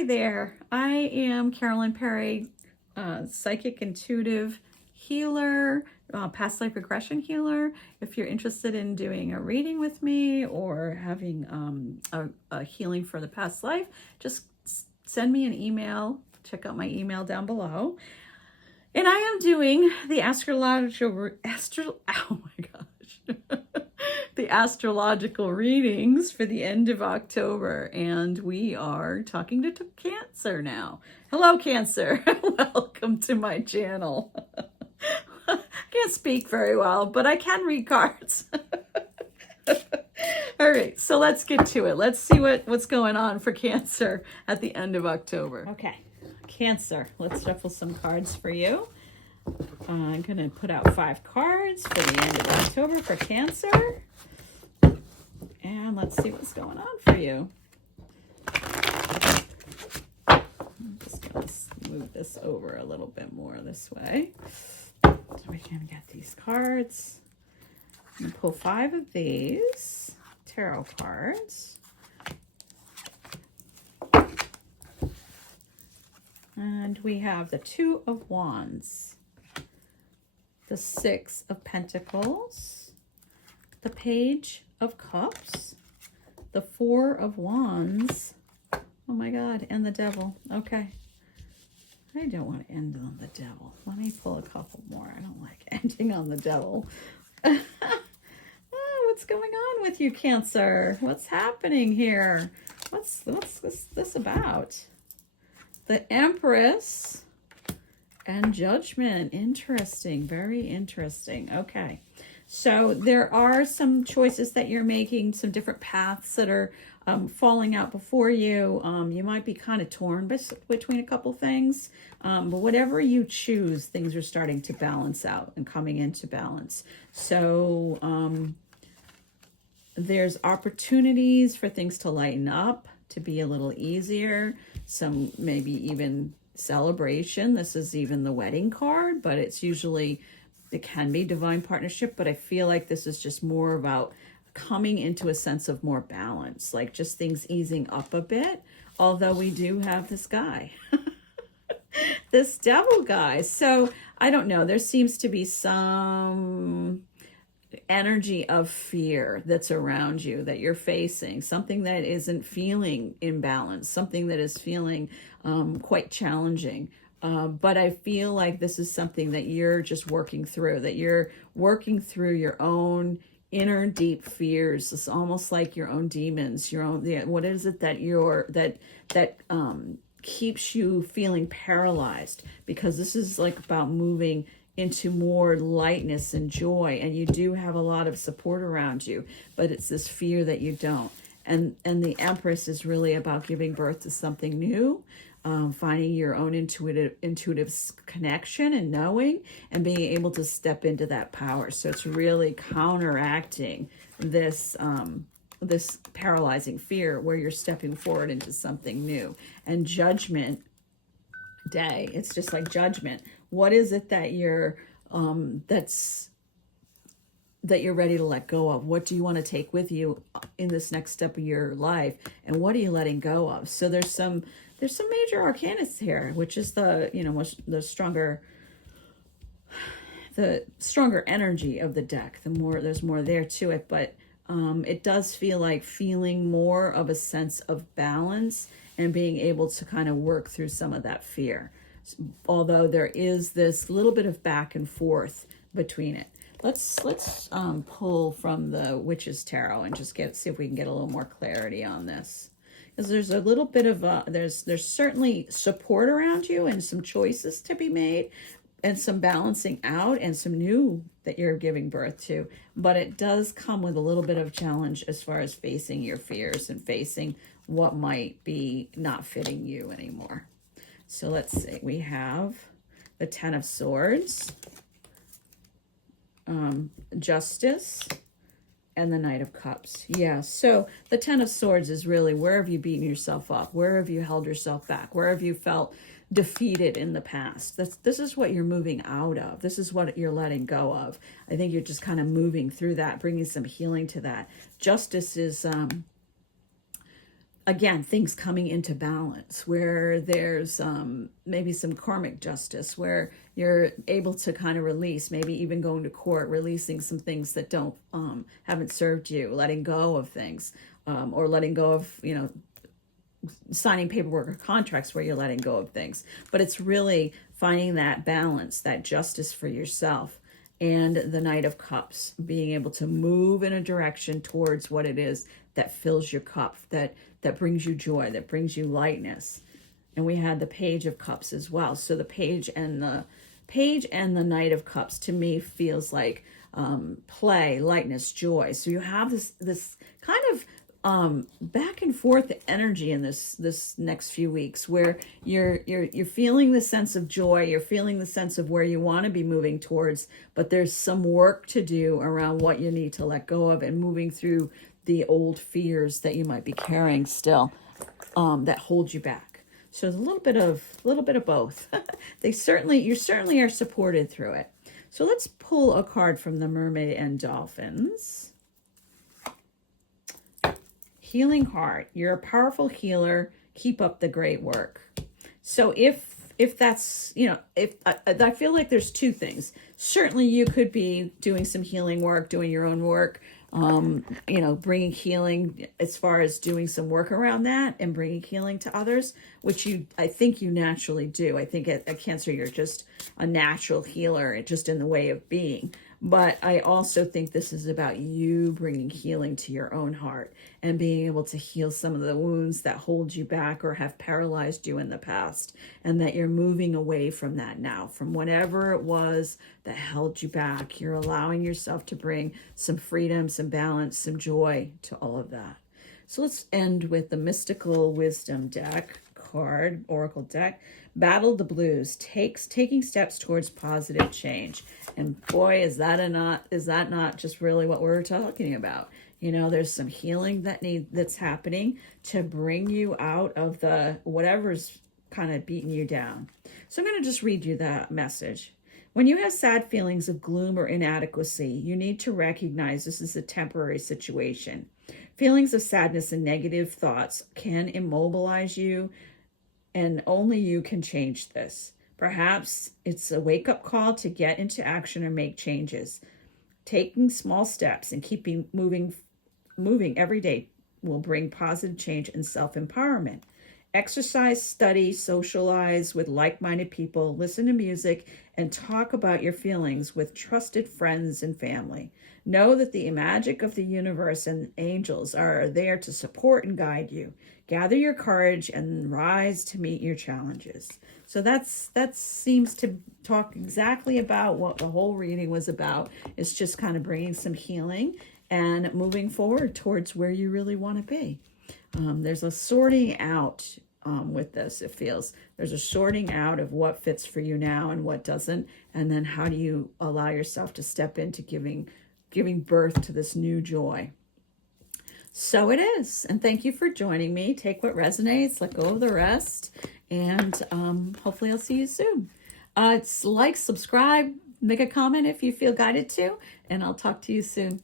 Hi there. I am Carolyn Perry, psychic intuitive healer, past life regression healer. If you're interested in doing a reading with me or having a healing for the past life, just send me an email. Check out my email down below. And I am doing the the astrological readings for the end of October, and we are talking to Cancer now. Hello, Cancer. Welcome to my channel. I can't speak very well, but I can read cards. All right, so let's get to it. Let's see what's going on for Cancer at the end of October. Okay, Cancer, let's shuffle some cards for you. I'm going to put out 5 cards for the end of October for Cancer. And let's see what's going on for you. I'm just going to move this over a little bit more this way so we can get these cards. I'm going to pull 5 of these tarot cards. And we have the 2 of Wands, the 6 of Pentacles, the Page of Cups, the 4 of Wands, oh my God, and the Devil. Okay. I don't want to end on the Devil. Let me pull a couple more. I don't like ending on the Devil. What's going on with you, Cancer? What's happening here? What's this about? The Empress and Judgment. Interesting. Very interesting. Okay. So there are some choices that you're making, some different paths that are falling out before you. You might be kind of torn between a couple things, but whatever you choose, things are starting to balance out and coming into balance. So there's opportunities for things to lighten up, to be a little easier, some maybe even celebration. This is even the wedding card, but it's usually, it can be divine partnership, but I feel like this is just more about coming into a sense of more balance, like just things easing up a bit. Although we do have this guy, this Devil guy. So I don't know, there seems to be some energy of fear that's around you, that you're facing, something that isn't feeling imbalanced, something that is feeling quite challenging. But I feel like this is something that you're just working through, that you're working through your own inner deep fears. It's almost like your own demons, your own, what is it that keeps you feeling paralyzed? Because this is like about moving into more lightness and joy, and you do have a lot of support around you, but it's this fear that you don't. And the Empress is really about giving birth to something new, finding your own intuitive connection and knowing, and being able to step into that power. So it's really counteracting this this paralyzing fear, where you're stepping forward into something new. And Judgment Day, it's just like judgment. What is it that you're that you're ready to let go of? What do you want to take with you in this next step of your life, and what are you letting go of? So there's some major arcana here, which is the, you know, the stronger energy of the deck. The more, there's more there to it, but it does feel like feeling more of a sense of balance and being able to kind of work through some of that fear. Although there is this little bit of back and forth between it. Let's pull from the Witch's Tarot and just see if we can get a little more clarity on this. Because there's a little bit of there's certainly support around you and some choices to be made and some balancing out and some new that you're giving birth to. But it does come with a little bit of challenge as far as facing your fears and facing what might be not fitting you anymore. So let's see, we have the 10 of Swords, Justice, and the Knight of Cups. Yeah, so the 10 of Swords is really, where have you beaten yourself up? Where have you held yourself back? Where have you felt defeated in the past? This is what you're moving out of. This is what you're letting go of. I think you're just kind of moving through that, bringing some healing to that. Justice is again, things coming into balance, where there's maybe some karmic justice, where you're able to kind of release, maybe even going to court, releasing some things that don't haven't served you, letting go of things, or letting go of, signing paperwork or contracts where you're letting go of things. But it's really finding that balance, that justice for yourself. And the Knight of Cups, being able to move in a direction towards what it is that fills your cup, that brings you joy, that brings you lightness. And we had the Page of Cups as well. So the Page and the Knight of Cups, to me, feels like play, lightness, joy. So you have this kind of back and forth energy in this next few weeks, where you're feeling the sense of joy, you're feeling the sense of where you want to be moving towards, but there's some work to do around what you need to let go of, and moving through the old fears that you might be carrying still, that hold you back. So there's a little bit of both. You certainly are supported through it. So let's pull a card from the Mermaid and Dolphins. Healing Heart. You're a powerful healer. Keep up the great work. So if that's, if I feel like there's two things. Certainly you could be doing some healing work, doing your own work, bringing healing as far as doing some work around that and bringing healing to others, which I think you naturally do. I think at Cancer, you're just a natural healer, just in the way of being. But I also think this is about you bringing healing to your own heart and being able to heal some of the wounds that hold you back or have paralyzed you in the past, and that you're moving away from that now, from whatever it was that held you back. You're allowing yourself to bring some freedom, some balance, some joy to all of that. So let's end with the Mystical Wisdom deck card, Oracle deck. Battle the Blues, taking steps towards positive change. And boy, is that not just really what we're talking about? There's some healing that's happening to bring you out of the whatever's kind of beating you down. So I'm going to just read you that message. When you have sad feelings of gloom or inadequacy, you need to recognize this is a temporary situation. Feelings of sadness and negative thoughts can immobilize you, and only you can change this. Perhaps it's a wake-up call to get into action or make changes. Taking small steps and keeping moving every day will bring positive change and self-empowerment. Exercise, study, socialize with like-minded people, listen to music, and talk about your feelings with trusted friends and family. Know that the magic of the universe and angels are there to support and guide you. Gather your courage and rise to meet your challenges. So that seems to talk exactly about what the whole reading was about. It's just kind of bringing some healing and moving forward towards where you really want to be. There's a sorting out with this. It feels there's a sorting out of what fits for you now and what doesn't, and then how do you allow yourself to step into giving birth to this new joy. So it is. And thank you for joining me. Take what resonates, let go of the rest, and hopefully I'll see you soon. It's like, subscribe, make a comment if you feel guided to, and I'll talk to you soon.